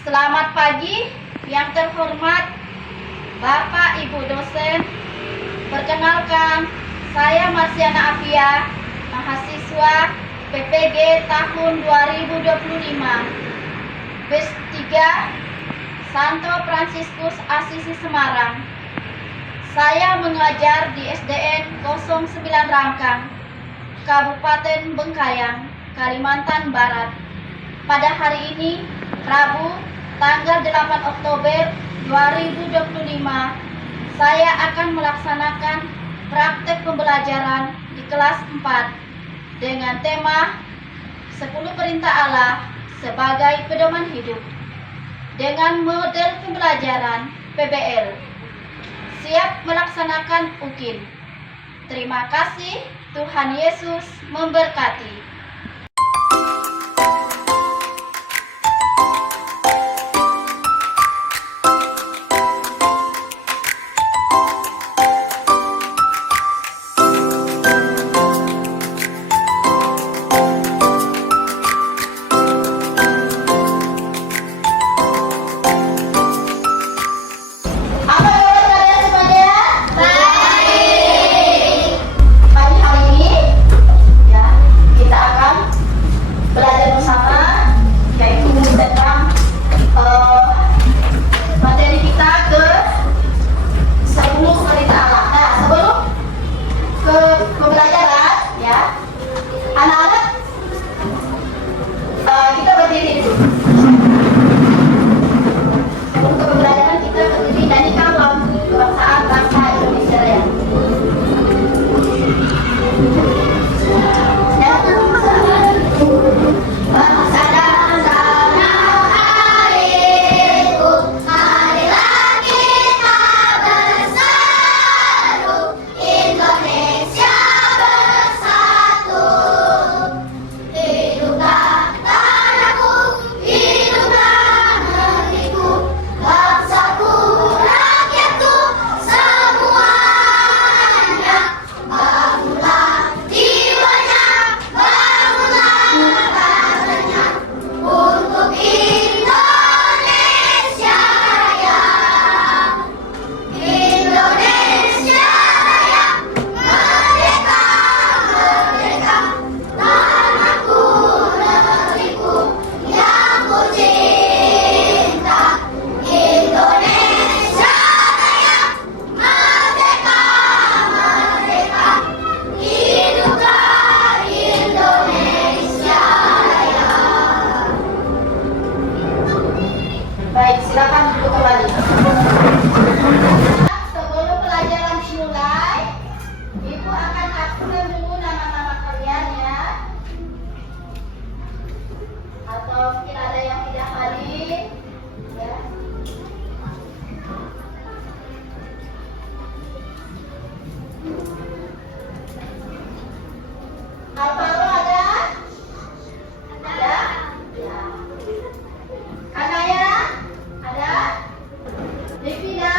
Selamat pagi yang terhormat Bapak Ibu dosen. Perkenalkan, saya Marsiana Afia, mahasiswa PPG tahun 2025. Batch 3 Santo Fransiskus Asisi Semarang. Saya mengajar di SDN 09 Rangkang, Kabupaten Bengkayang, Kalimantan Barat. Pada hari ini, Rabu, tanggal 8 Oktober 2025, saya akan melaksanakan praktek pembelajaran di kelas 4 dengan tema 10 Perintah Allah sebagai pedoman hidup dengan model pembelajaran PBL. Siap melaksanakan UKIN. Terima kasih, Tuhan Yesus memberkati. Baik, silakan duduk kembali. Sebelum pelajaran dimulai, Ibu akan atur dulu nama-nama kalian ya. Atau mungkin ada yang tidak hadir, ya. Alvaro ada? Ada? Ya. Kanaya? Ada? Devina?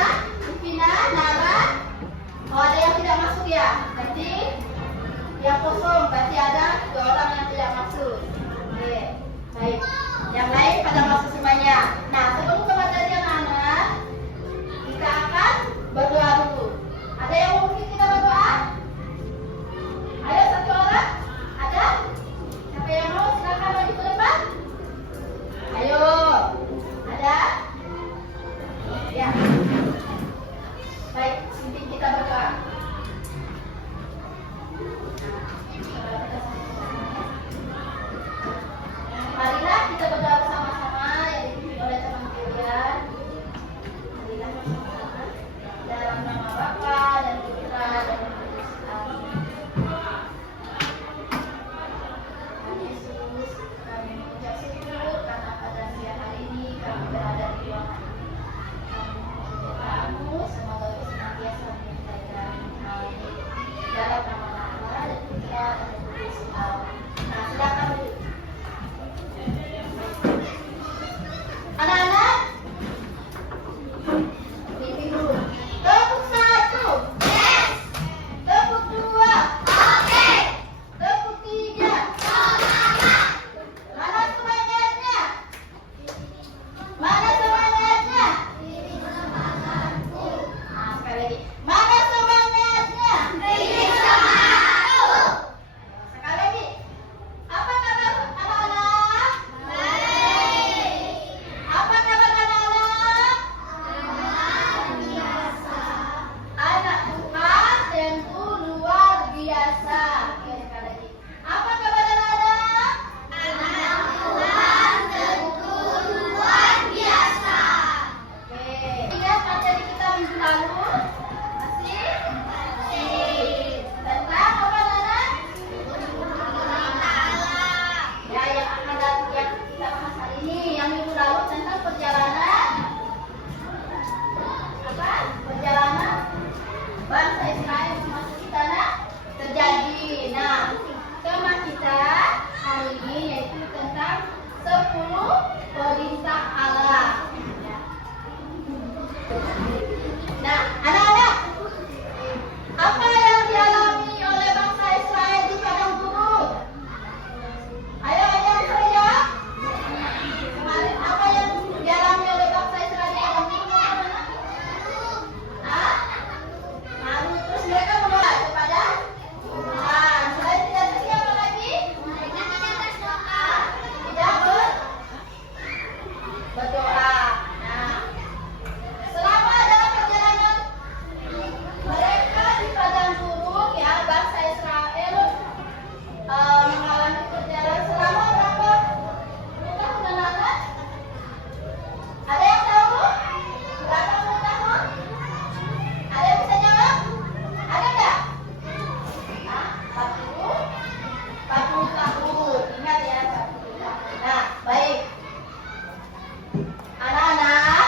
Anak-anak,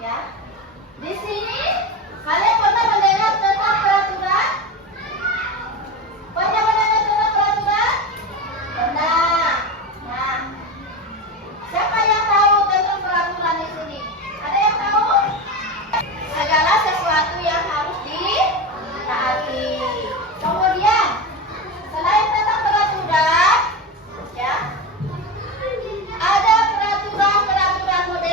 ya. Di sini kalian pernah mendengar tentang peraturan? Pernah mendengar tentang peraturan? Pernah. Nah, siapa yang tahu tentang peraturan di sini? Ada yang tahu? Segala sesuatu yang harus ditaati. Kemudian, selain tentang peraturan, ya, ada peraturan-peraturan modern.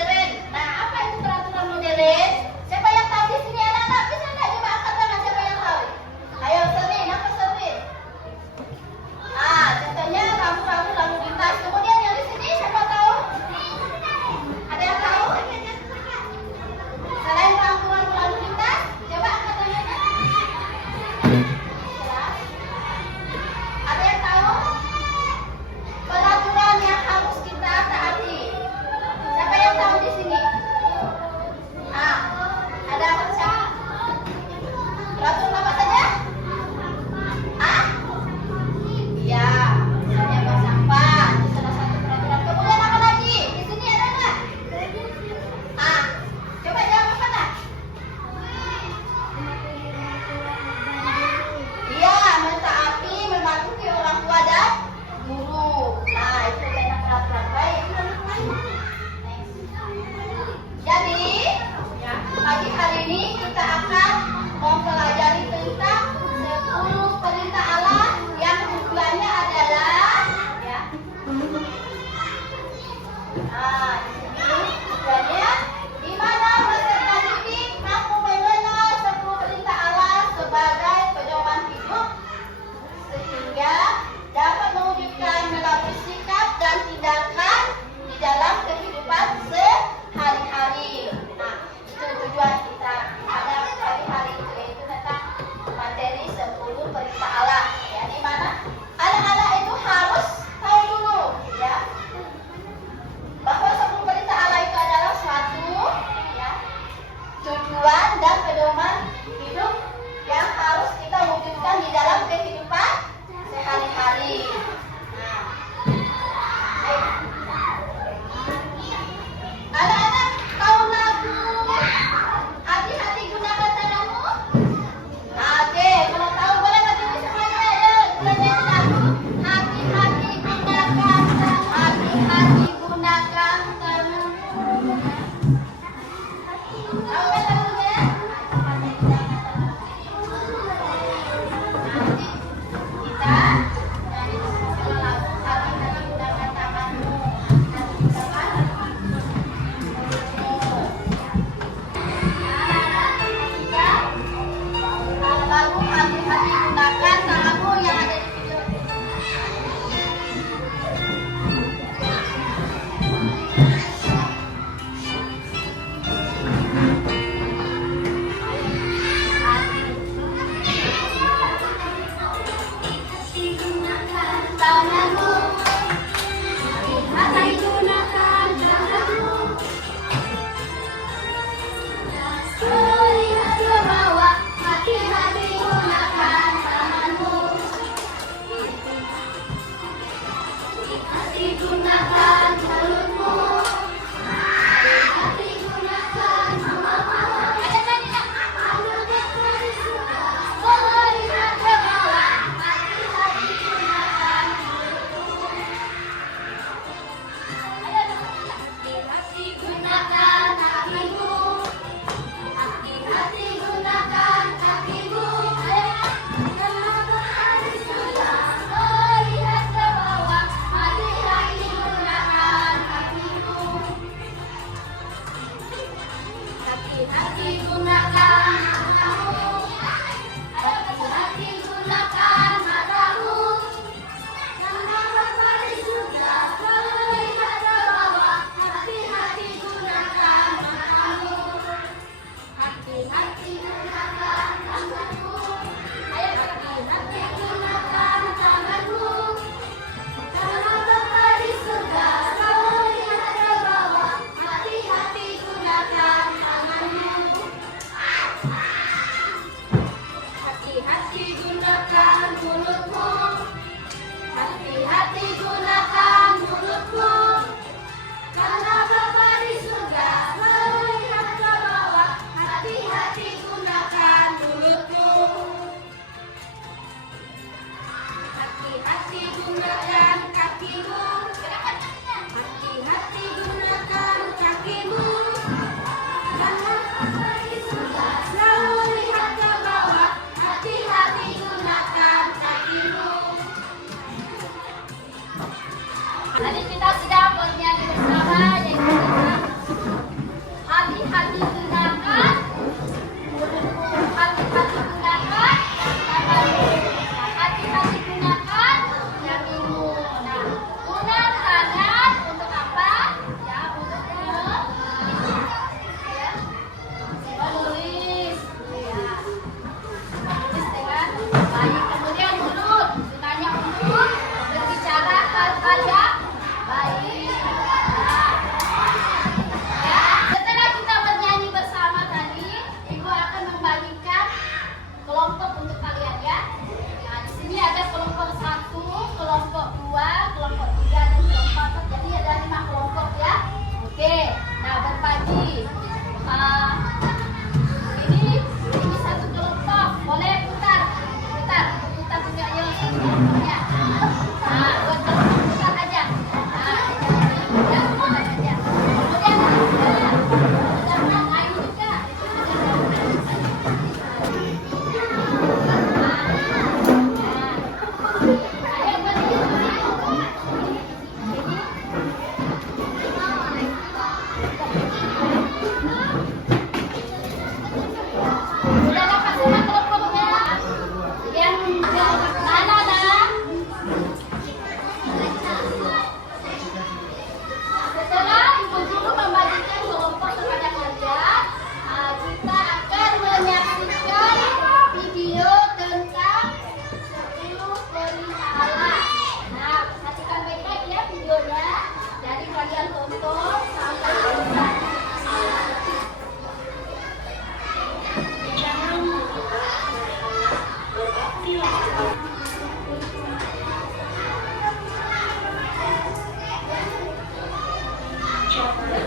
Diperhatikan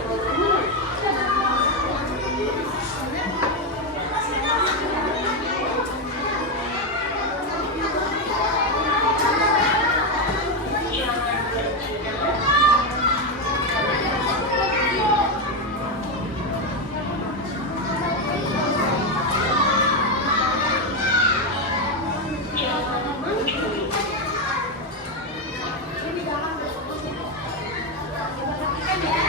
ya.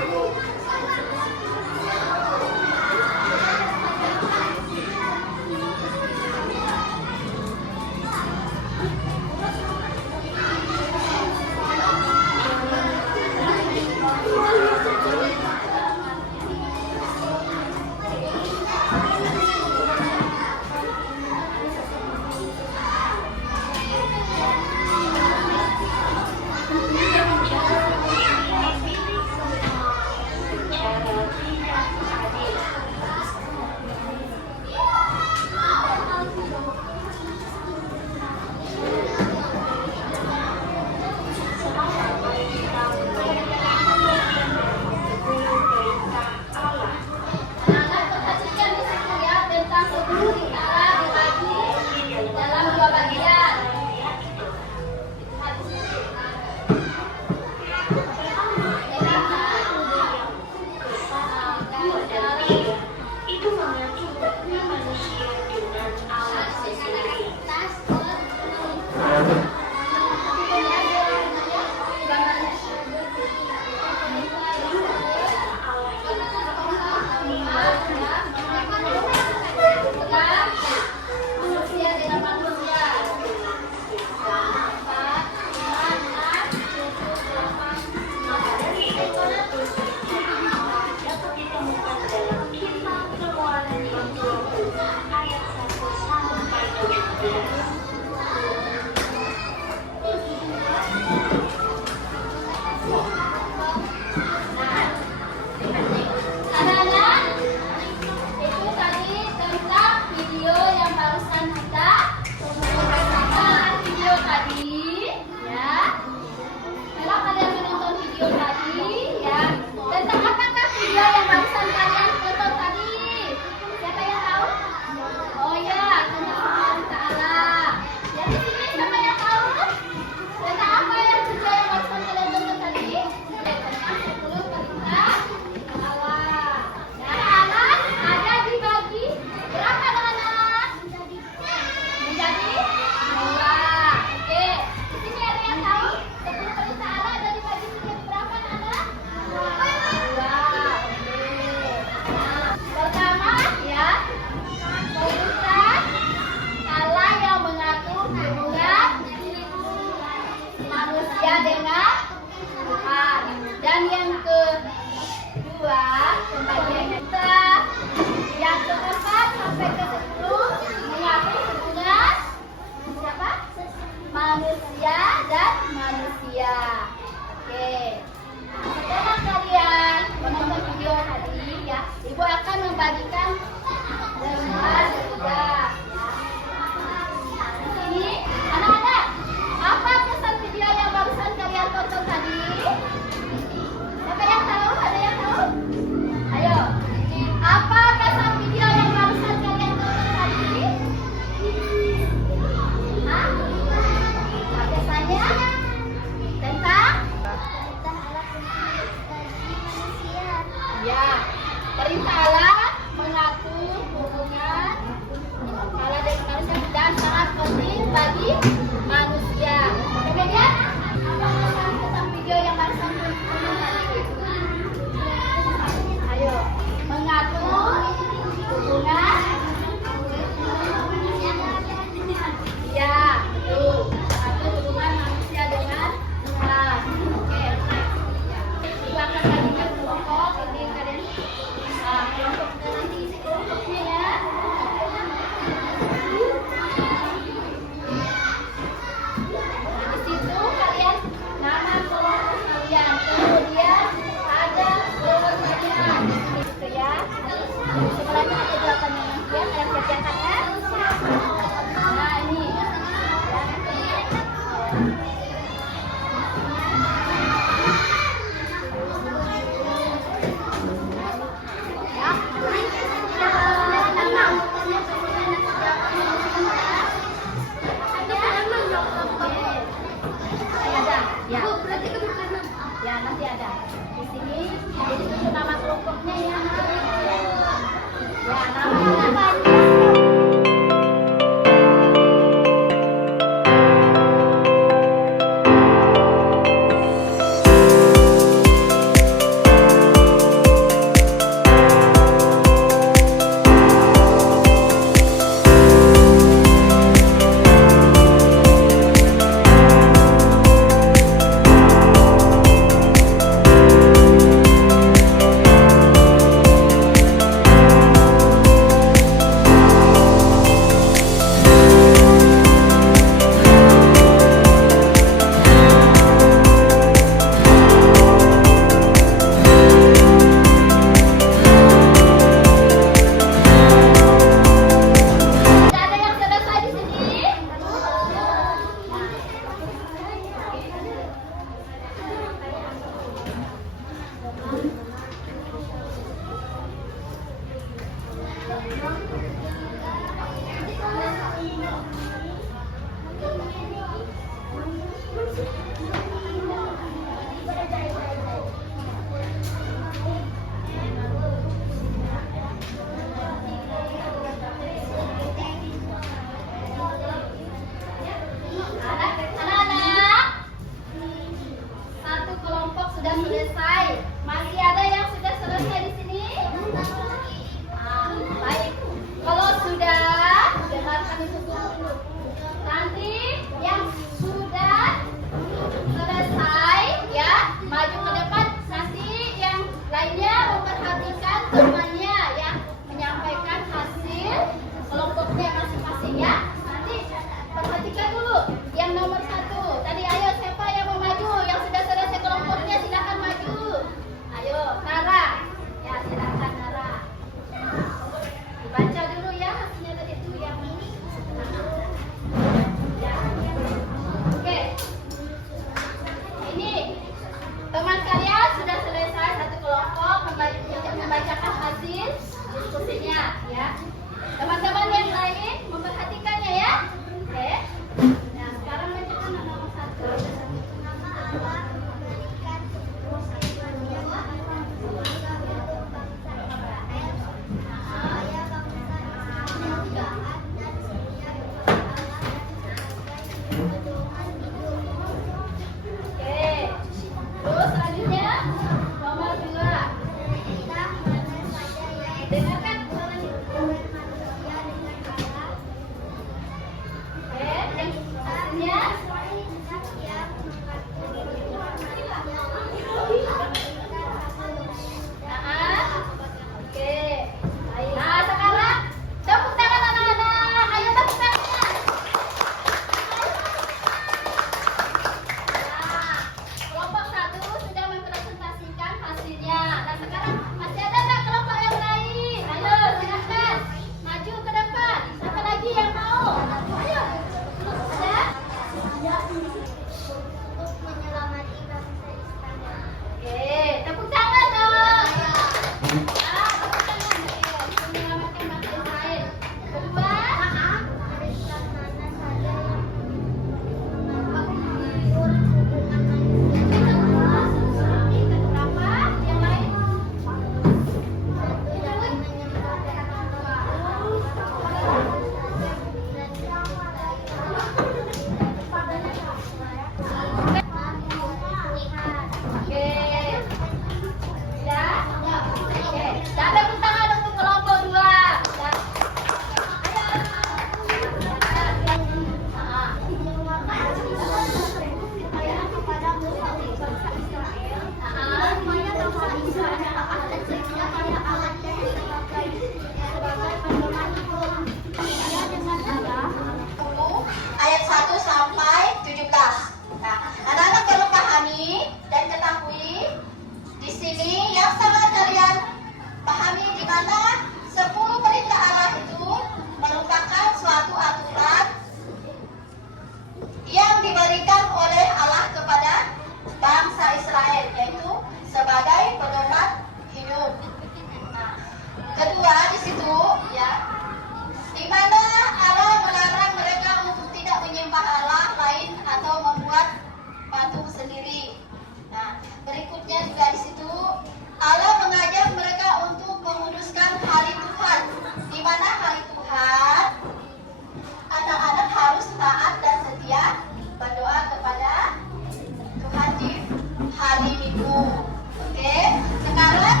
dirimu. Oke, sekarang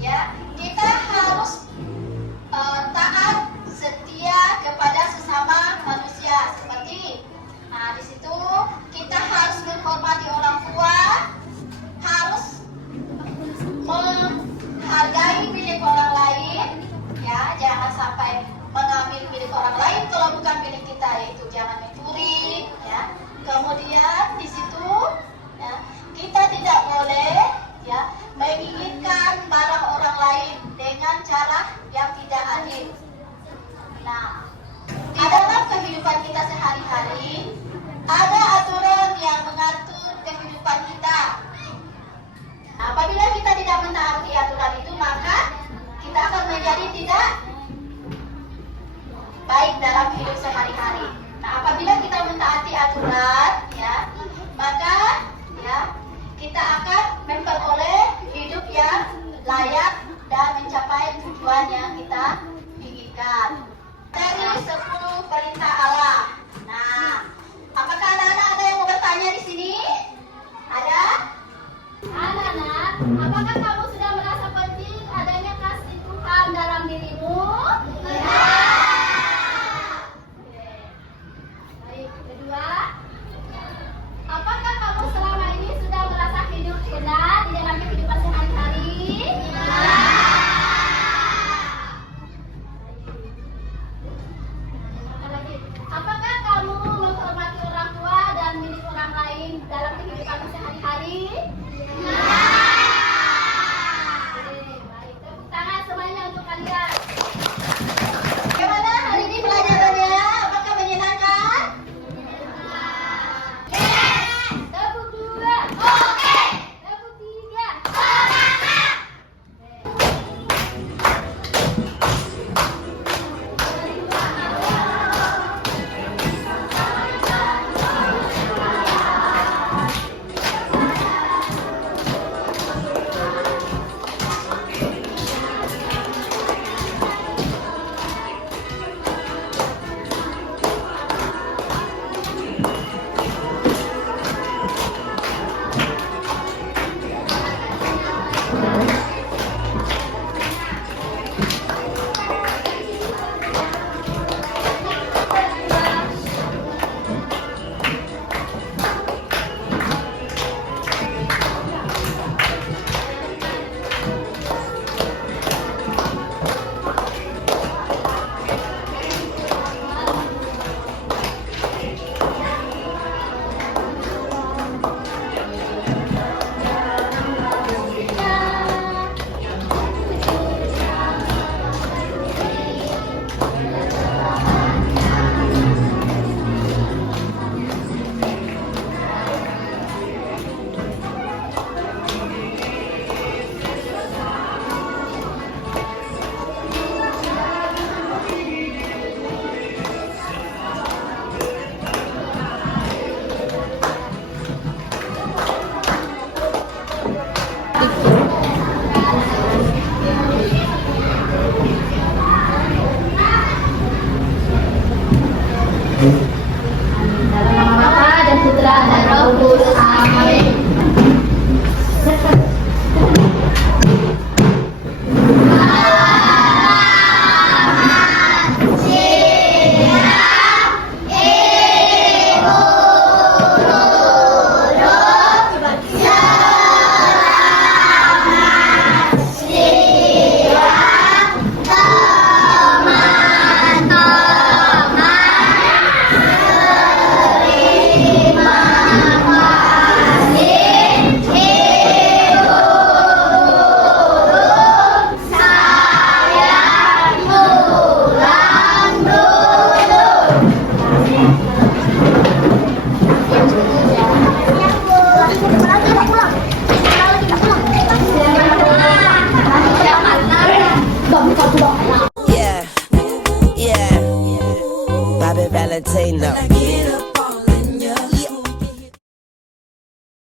ya kita harus taat setia kepada sesama manusia seperti di situ kita harus menghormati orang tua, harus menghargai milik orang lain, ya jangan sampai mengambil milik orang lain kalau bukan milik kita, yaitu jangan mencuri, ya. Kemudian di situ ya, kita tidak boleh ya menginginkan barang orang lain dengan cara yang tidak adil. Nah, di dalam kehidupan kita sehari-hari ada aturan yang mengatur kehidupan kita. Nah, apabila kita tidak mentaati aturan itu, maka kita akan menjadi tidak baik dalam hidup sehari-hari. Nah, apabila kita mentaati aturan, ya, maka ya kita akan memperoleh hidup yang layak dan mencapai tujuan yang kita inginkan. Dari 10 perintah Allah. Nah, apakah anak-anak ada yang mau bertanya di sini? Ada? Anak-anak, apakah kamu sudah merasa penting adanya kasih Tuhan dalam dirimu? Ya. Baik, kedua, apakah kamu selama ini sudah merasa hidup benar di dalam kehidupan sehari-hari? Ya. Apakah kamu menghormati orang tua dan milik orang lain dalam kehidupan sehari-hari? Ya. Baik, tepuk tangan semuanya untuk kalian. Bagaimana hari ini pelajarannya? Apakah menyenangkan? Tepuk dua. Oke. Tepuk tiga. Semangat. Thank you.